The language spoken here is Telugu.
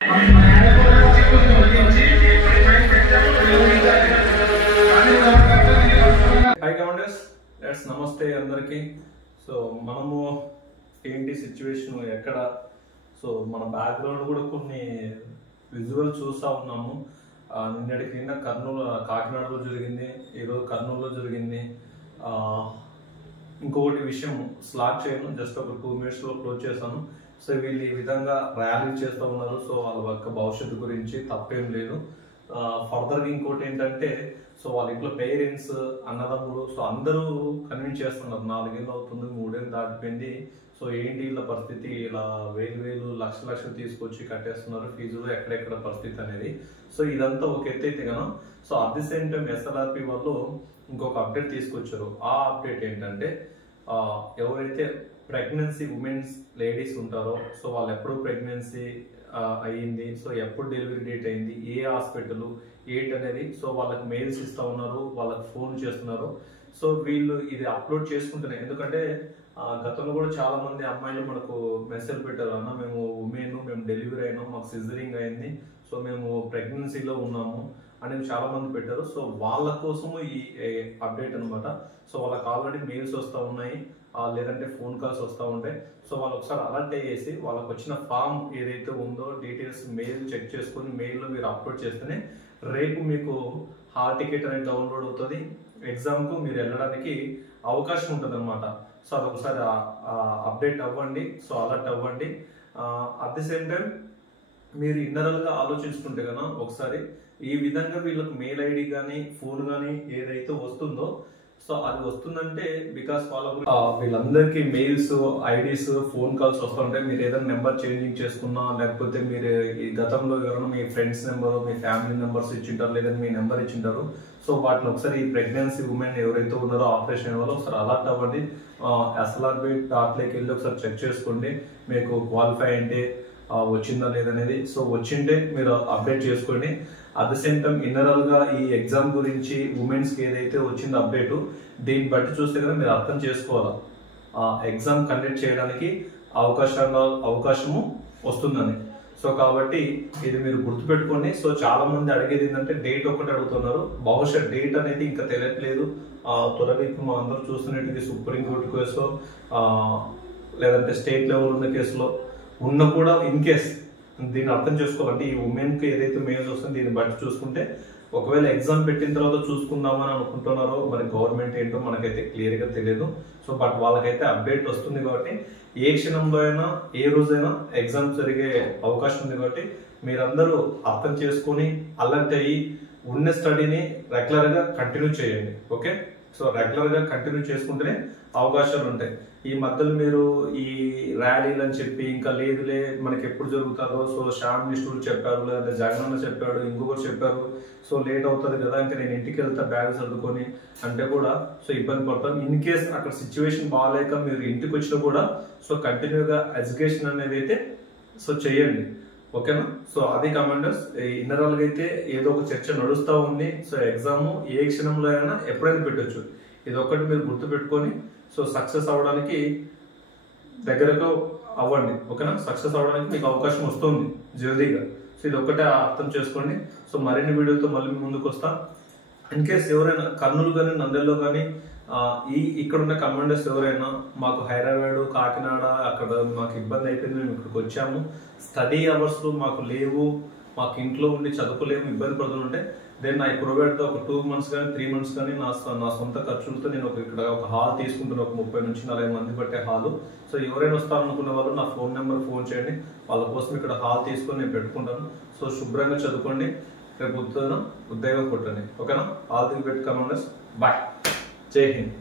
హాయ్ కమాండర్స్, నమస్తే అందరికి. సో మనము ఏంటి సిచ్యువేషన్ ఎక్కడ, సో మన బ్యాక్గ్రౌండ్ కూడా కొన్ని విజువల్ చూస్తూ ఉన్నాము. నిన్నటికి నిన్న కాకినాడలో జరిగింది, ఈరోజు కర్నూలులో జరిగింది. ఇంకొకటి విషయం స్లాట్ చేయను, జస్ట్ ఒక 2 minutesలో క్లోజ్ చేశాను. సో వీళ్ళు ఈ విధంగా ర్యాలీ చేస్తూ ఉన్నారు. సో వాళ్ళ యొక్క భవిష్యత్తు గురించి తప్పేం లేదు. ఫర్దర్గా ఇంకోటి ఏంటంటే, సో వాళ్ళ ఇంట్లో పేరెంట్స్, అన్నదమ్ములు, సో అందరూ కన్విన్స్ చేస్తున్నారు. 4 ఏళ్ళు అవుతుంది, 3 ఏళ్ళు దాటిపోయింది. సో ఏంటి వీళ్ళ పరిస్థితి, ఇలా వేలు లక్షలు తీసుకొచ్చి కట్టేస్తున్నారు ఫీజులు, ఎక్కడెక్కడ పరిస్థితి అనేది. సో ఇదంతా ఒక ఎత్తు అయితే కదా. So at the same time SLRP వాళ్ళు ఇంకొక అప్డేట్ తీసుకొచ్చారు. ఆ అప్డేట్ ఏంటంటే, ఎవరైతే ప్రెగ్నెన్సీ ఉమెన్స్ లేడీస్ ఉంటారో, సో వాళ్ళు ఎప్పుడు ప్రెగ్నెన్సీ అయ్యింది, సో ఎప్పుడు డెలివరీ డేట్ అయింది, ఏ హాస్పిటల్ ఏంటి అనేది, సో వాళ్ళకి మెయిల్స్ ఇస్తూ ఉన్నారు, వాళ్ళకి ఫోన్ చేస్తున్నారు. సో వీళ్ళు ఇది అప్లోడ్ చేసుకుంటున్నారు. ఎందుకంటే గతంలో కూడా చాలా మంది అమ్మాయిలు మనకు మెసేజ్ పెట్టారు, అన్న మేము మేము డెలివరీ అయినాం, మాకు సిజరింగ్ అయింది, సో మేము ప్రెగ్నెన్సీలో ఉన్నాము అనేది చాలా మంది పెట్టారు. సో వాళ్ళ కోసము ఈ అప్డేట్ అనమాట. సో వాళ్ళకి ఆల్రెడీ మెయిల్స్ వస్తూ ఉన్నాయి, లేదంటే ఫోన్ కాల్స్ వస్తూ ఉంటాయి. సో వాళ్ళు ఒకసారి అలర్ట్ అయ్యేసి వాళ్ళకి వచ్చిన ఫామ్ ఏదైతే ఉందో డీటెయిల్స్ మెయిల్ చెక్ చేసుకుని మెయిల్లో మీరు అప్లోడ్ చేస్తేనే రేపు మీకు హాల్ టికెట్ అనేది డౌన్లోడ్ అవుతుంది. ఎగ్జామ్కు మీరు వెళ్ళడానికి అవకాశం ఉంటుంది అనమాట. సో అదొకసారి అప్డేట్ అవ్వండి, సో అలర్ట్ అవ్వండి. అట్ ది సేమ్ టైం మీరు ఇన్నరల్గా ఆలోచించుకుంటే కదా, ఒకసారి ఈ విధంగా వీళ్ళకి మెయిల్ ఐడి కానీ ఫోన్ కానీ ఏదైతే వస్తుందో, సో అది వస్తుందంటే బికాస్ వీళ్ళందరికీ మెయిల్స్, ఐడీస్, ఫోన్ కాల్స్ వస్తుంటాయి. మీరు ఏదైనా నెంబర్ చేంజింగ్ చేసుకున్నా, లేకపోతే మీరు ఈ గతంలో ఎవరైనా మీ ఫ్రెండ్స్ నెంబర్, మీ ఫ్యామిలీ నెంబర్స్ ఇచ్చింటారు, లేదంటే మీ నెంబర్ ఇచ్చింటారు. సో వాటిని ఒకసారి ఈ ప్రెగ్నెన్సీ ఉమెన్ ఎవరైతే ఉన్నారో ఆపరేషన్ వాళ్ళు ఒకసారి అలర్ట్ అవ్వండి. SLRP.లోకి వెళ్ళి ఒకసారి చెక్ చేసుకోండి, మీకు క్వాలిఫై అంటే వచ్చిందా లేదనేది. సో వచ్చింటే మీరు అప్డేట్ చేసుకోండి. అట్ ద సేమ్ టైం ఇన్నరల్ గా ఈ ఎగ్జామ్ గురించి ఉమెన్స్ కి ఏదైతే వచ్చిందో అప్డేట్, దీన్ని బట్టి చూస్తే కదా మీరు అర్థం చేసుకోవాలా ఎగ్జామ్ కండక్ట్ చేయడానికి అవకాశము వస్తుందని. సో కాబట్టి ఇది మీరు గుర్తుపెట్టుకోండి. సో చాలా మంది అడిగేది ఏంటంటే డేట్ ఒకటి అడుగుతున్నారు, బహుశా డేట్ అనేది ఇంకా తెలియట్లేదు. త్వరగా ఇప్పుడు మనం అందరూ చూస్తున్నట్టు సుప్రీంకోర్టు కేసులో, లేదంటే స్టేట్ లెవెల్ ఉన్న కేసులో ఉన్న కూడా ఇన్ కేస్ దీన్ని అర్థం చేసుకోవాలంటే ఈ ఉమెన్కి ఏదైతే మెయిల్స్ వస్తుందో దీన్ని బట్టి చూసుకుంటే, ఒకవేళ ఎగ్జామ్ పెట్టిన తర్వాత చూసుకుందామని అనుకుంటున్నారో మరి గవర్నమెంట్ ఏంటో మనకైతే క్లియర్గా తెలియదు. సో బట్ వాళ్ళకైతే అప్డేట్ వస్తుంది కాబట్టి ఏ క్షణంలో అయినా ఏ రోజైనా ఎగ్జామ్ జరిగే అవకాశం ఉంది. కాబట్టి మీరందరూ అర్థం చేసుకొని అలర్ట్ అయ్యి ఉన్న స్టడీని రెగ్యులర్గా కంటిన్యూ చేయండి. ఓకే, సో రెగ్యులర్గా కంటిన్యూ చేసుకుంటేనే అవకాశాలు ఉంటాయి. ఈ మధ్యలో మీరు ఈ ర్యాలీలు అని చెప్పి ఇంకా లేదులే మనకి ఎప్పుడు జరుగుతుందో, సో శ్యామ్ నిష్ఠుడు చెప్పారు, లేదంటే జగనన్న చెప్పాడు, ఇంకొకరు చెప్పారు, సో లేట్ అవుతుంది కదా, ఇంకా నేను ఇంటికి వెళ్తా బ్యాగ్ సర్దుకొని అంటే కూడా సో ఇబ్బంది పడతాం. ఇన్ కేస్ అక్కడ సిచ్యువేషన్ బాగాలేక మీరు ఇంటికి వచ్చినా కూడా సో కంటిన్యూగా ఎడ్యుకేషన్ అనేది అయితే సో చేయండి. ఓకేనా? సో అది కమాండర్స్, ఇన్నరాల్గా అయితే ఏదో ఒక చర్చ నడుస్తూ ఉంది. సో ఎగ్జామ్ ఏ క్షణంలో అయినా ఎప్పుడైనా పెట్టొచ్చు. ఇది ఒక్కటి మీరు గుర్తుపెట్టుకొని సో సక్సెస్ అవ్వడానికి దగ్గరగా అవ్వండి. ఓకేనా? సక్సెస్ అవ్వడానికి మీకు అవకాశం వస్తుంది జల్దీగా. సో ఇది ఒక్కటే అర్థం చేసుకోండి. సో మరిన్ని వీడియోతో మళ్ళీ ముందుకు వస్తా. ఇన్ కేస్ ఎవరైనా కర్నూలు కానీ నంద్యాలలో కానీ ఇక్కడ ఉన్న కమాండర్స్ ఎవరైనా మాకు హైదరాబాద్, కాకినాడ అక్కడ మాకు ఇబ్బంది అయిపోయింది, మేము ఇక్కడికి వచ్చాము, స్టడీ అవర్స్ మాకు లేవు, మాకు ఇంట్లో ఉండి చదువుకోలేము, ఇబ్బంది పడుతుంటే దెన్ ఐ ప్రొవైడ్ ఒక 2 months కానీ 3 months కానీ నా సొంత ఖర్చులతో నేను ఇక్కడ ఒక హాల్ తీసుకుంటున్నాను, ఒక 30 నుంచి 40 మంది పట్టే హాలు. సో ఎవరైనా వస్తారనుకున్న వాళ్ళు నా ఫోన్ నెంబర్ ఫోన్ చేయండి, వాళ్ళ కోసం ఇక్కడ హాల్ తీసుకొని నేను పెట్టుకుంటాను. సో శుభ్రంగా చదువుకోండి, రేపు ఉద్యోగం కొట్టండి. ఓకేనా? All the best commanders, bye, జై హింద్.